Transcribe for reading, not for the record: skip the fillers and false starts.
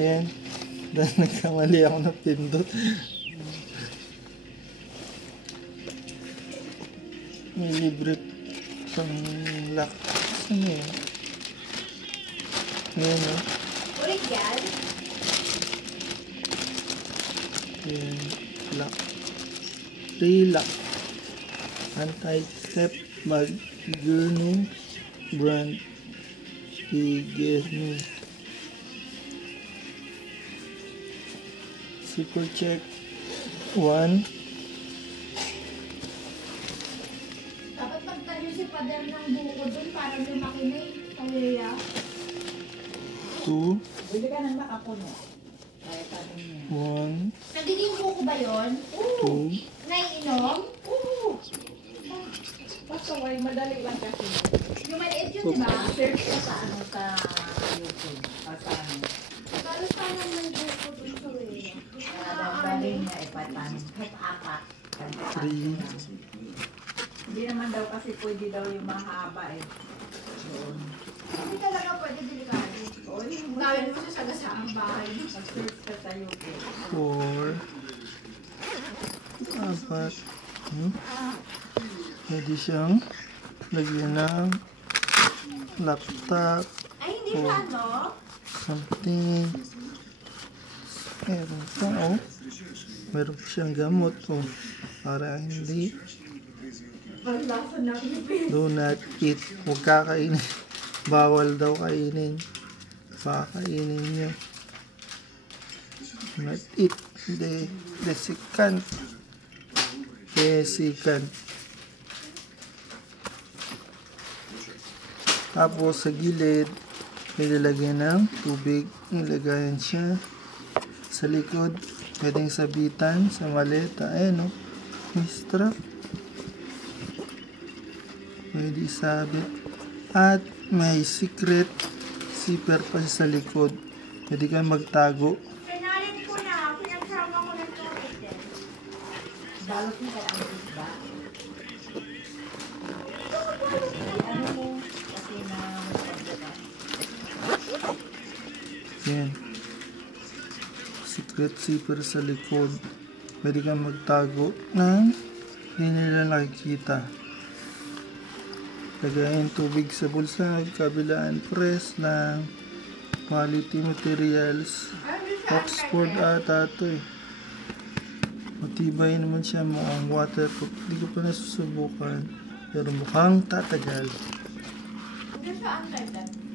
Ayan. Dahil nagkamali ako ng pindot. May libre pang lock. Saan yun? Ayan o. Ulit yan? Ayan. Lock. Pre-lock. Anti-step Magno brand. Igeno. Super check 1. Dapat magtayo si pader ng buko dun para lumaki na yung kawaya. 2. Bili ka ng makapuno. Kaya sabi niya. 1. Nagiging buko ba yun? 2. Naiinom? Oo! Basta way, madali lang kasi. Yung maliit yun, di ba? Search ka sa ano sa YouTube. O sa ano. Pero sana may buko dun sa kawaya. Dali niya ipatanin. Kahit apat. 3. Hindi naman daw kasi pwede daw yung mahaba eh. Doon. Hindi talaga pwede delikado. O yung Gawin mo sa sagasaang bahay. mag-search ka sa YouTube. 4. 4. Pwede siyang lagyan ng laptop. Ay, hindi siya ano? Something. Meron pa, oh. Meron pa siyang gamot, oh. Para hindi. Ang lasa na Do not eat. Huwag kakainin. Bawal daw kainin. Pakakainin nyo. Do not eat. Desikan. Desikan. Tapos sa gilid, may lalagyan ng tubig. Nilagayan siya sa likod. Pwedeng sabitan sa maleta. Ayan, oh. May strap. Pwede isabit. At may secret zipper pa sa likod. Pwede kang magtago. Pinalin ko na. Pinagsama ko ng tubig din. Balot mo kaya ang isda. Ano mo? Kasi na Yan. Secret zipper sa likod. Pwede kang magtago ng hindi nila nakikita. Lagayin tubig sa bulsa. Kabilaan press ng quality materials. Oxford ata ito eh. Matibay naman siya, mukhang waterproof. Hindi ko pa nasusubukan. Pero mukhang tatagal. Hindi siya unleaded.